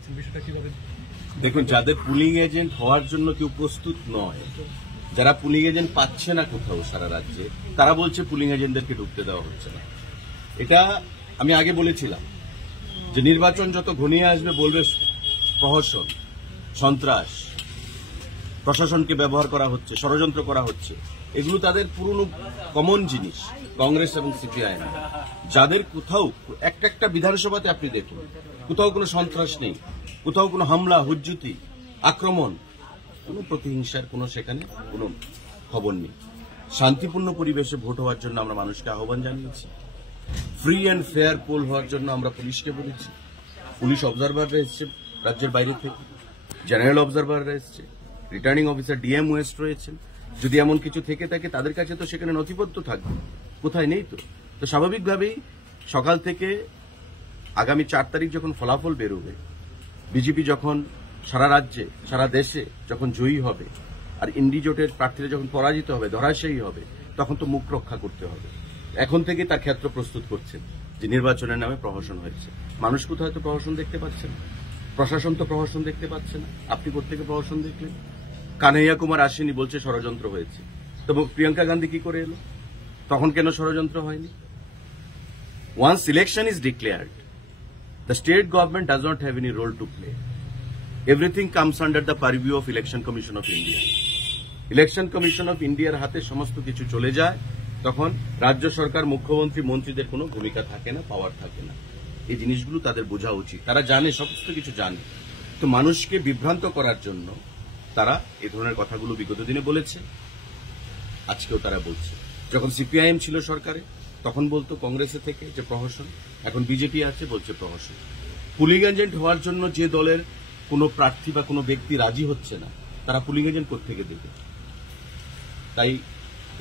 আছেন, বিষয়টা কিভাবে দেখুন, যাদের পুলিং এজেন্ট হওয়ার জন্য কেউ প্রস্তুত নয়, যারা পুলিং এজেন্ট পাচ্ছে না কোথাও সারা রাজ্যে, তারা বলছে পুলিং এজেন্টদেরকে ঢুকতে দেওয়া হচ্ছে না। এটা আমি আগে বলেছিলাম যে নির্বাচন যত ঘনিয়ে আসবে বলবে প্রহসন, সন্ত্রাস, প্রশাসনকে ব্যবহার করা হচ্ছে, ষড়যন্ত্র করা হচ্ছে। এগুলো তাদের পুরনো কমন জিনিস কংগ্রেস এবং সিপিআইএম। যাদের কোথাও একটা বিধানসভাতে আপনি দেখুন কোথাও কোনো সন্ত্রাস নেই, কোথাও কোনো হামলা, হুজ্জুতি, আক্রমণ, কোনো প্রতিহিংসার কোনো সেখানে কোনো খবর নেই। শান্তিপূর্ণ পরিবেশে ভোট হওয়ার জন্য আমরা মানুষকে আহ্বান জানিয়েছি। ফ্রি অ্যান্ড ফেয়ার পোল হওয়ার জন্য আমরা পুলিশকে বলেছি। পুলিশ অবজারভাররা এসছে রাজ্যের বাইরে থেকে, জেনারেল অবজারভাররা এসছে, রিটার্নিং অফিসার ডিএম ওয়েস্ট রয়েছেন। যদি এমন কিছু থেকে থাকে তাদের কাছে তো সেখানে নথিপত্র থাকবে, কোথায় নেই তো স্বাভাবিকভাবেই সকাল থেকে আগামী 4 তারিখ যখন ফলাফল বেরোবে, বিজেপি যখন সারা রাজ্যে সারা দেশে যখন জয়ী হবে আর ইন্ডি জোটের প্রার্থীরা যখন পরাজিত হবে, ধরাশায়ী হবে, তখন তো মুখ রক্ষা করতে হবে। এখন থেকে তার ক্ষেত্র প্রস্তুত করছেন যে নির্বাচনের নামে প্রহসন হয়েছে। মানুষ কোথাও তো প্রহসন দেখতে পাচ্ছে না, প্রশাসন তো প্রহসন দেখতে পাচ্ছে না। আপনি কোত্থেকে প্রহসন দেখলেন? কানাইয়া কুমার আসেনি, বলছে ষড়যন্ত্র হয়েছে। তবে প্রিয়াঙ্কা গান্ধী কি করে এলো? তখন কেন ষড়যন্ত্র হয়নি? Once election is declared, the state government does not have any role to play. Everything comes under the purview of Election Commission of India. Election Commission of Indiaর হাতে সমস্ত কিছু চলে যায়, তখন রাজ্য সরকার, মুখ্যমন্ত্রী, মন্ত্রীদের কোনো ভূমিকা থাকে না, পাওয়ার থাকে না। এই জিনিসগুলো তাদের বোঝা উচিত। তারা জানে, সমস্ত কিছু জানে। তো মানুষকে বিভ্রান্ত করার জন্য তারা এই ধরনের কথাগুলো বিগত দিনে বলেছে, আজকেও তারা বলছে। যখন সিপিআইএম ছিল সরকারে তখন বলতো কংগ্রেসের থেকে যে প্রহসন, এখন বিজেপি আছে বলছে প্রহসন। পুলিং এজেন্ট হওয়ার জন্য যে দলের কোনো প্রার্থী বা কোনো ব্যক্তি রাজি হচ্ছে না, তারা পুলিং এজেন্ট কোত্থেকে দেবে? তাই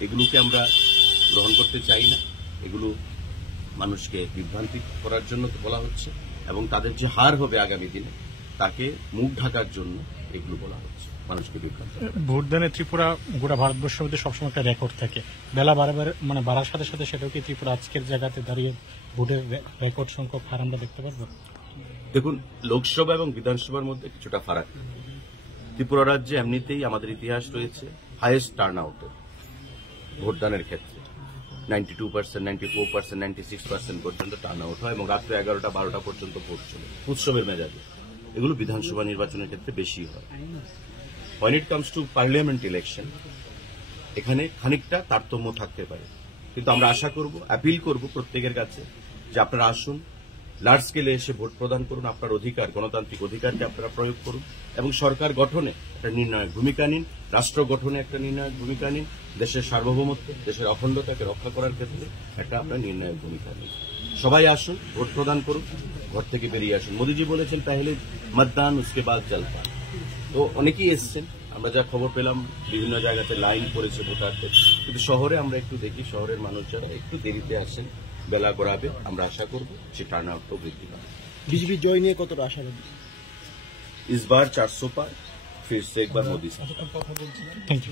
এগুলোকে আমরা গ্রহণ করতে চাই না। এগুলো মানুষকে বিভ্রান্তি করার জন্য বলা হচ্ছে এবং তাদের যে হার হবে আগামী দিনে তাকে মুখ ঢাকার জন্য এগুলো বলা হচ্ছে, মানুষকে বিভ্রান্ত। ভোটদানে ত্রিপুরা গোটা ভারতবর্ষের মধ্যে সবসময় একটা রেকর্ড থাকে, বেলা বাড়ার সাথে সাথে সেটাও কি ত্রিপুরা আজকের জায়গাতে দাঁড়িয়ে ভোটের রেকর্ড সংখ্যক হার আমরা দেখতে পারবো? দেখুন, লোকসভা এবং বিধানসভার মধ্যে কিছুটা ফারাক। ত্রিপুরা রাজ্যে এমনিতেই আমাদের ইতিহাস রয়েছে হাইয়েস্ট টার্ন আউটের ভোটদানের ক্ষেত্রে। 92%, 94%, 96% পর্যন্ত টার্ন আউট হয় এবং রাত্রে 11টা 12টা পর্যন্ত ভোট চলে উৎসবের মেজাজে। এগুলো বিধানসভা নির্বাচনের ক্ষেত্রে বেশি হয়। When it comes to parliament election, এখানে খানিকটা তারতম্য থাকতে পারে, কিন্তু আমরা আশা করব, অ্যাপিল করব প্রত্যেকের কাছে যে আপনারা আসুন, লার্জ স্কেলে এসে ভোট প্রদান করুন, আপনার অধিকার, গণতান্ত্রিক অধিকারকে আপনারা প্রয়োগ করুন এবং সরকার গঠনে একটা নির্ণায়ক ভূমিকা নিন, রাষ্ট্র গঠনে একটা নির্ণায়ক ভূমিকা নিন, দেশের সার্বভৌমত্ব, দেশের অখণ্ডতাকে রক্ষা করার ক্ষেত্রে একটা আপনার নির্ণায়ক ভূমিকা নিন। সবাই আসুন, ভোট প্রদান করুন, ঘর থেকে বেরিয়ে আসুন। মোদিজি বলেছেন পহলে মতদান উসকে বাদ জলপান। তো অনেকেই এসছেন, আমরা যা খবর পেলাম বিভিন্ন জায়গাতে লাইন পড়েছে ভোটারদের, কিন্তু শহরে আমরা একটু দেখি শহরের মানুষ যারা একটু দেরিতে আসেন, বেলা গড়াবে, আমরা আশা করব সে টার্ন আউটটাও বৃদ্ধি পাবে। বিজেপি জয় নিয়ে কতটা আশাবাদী? इस बार 400 पार, फिर से एक बार मोदी साहब। Thank you.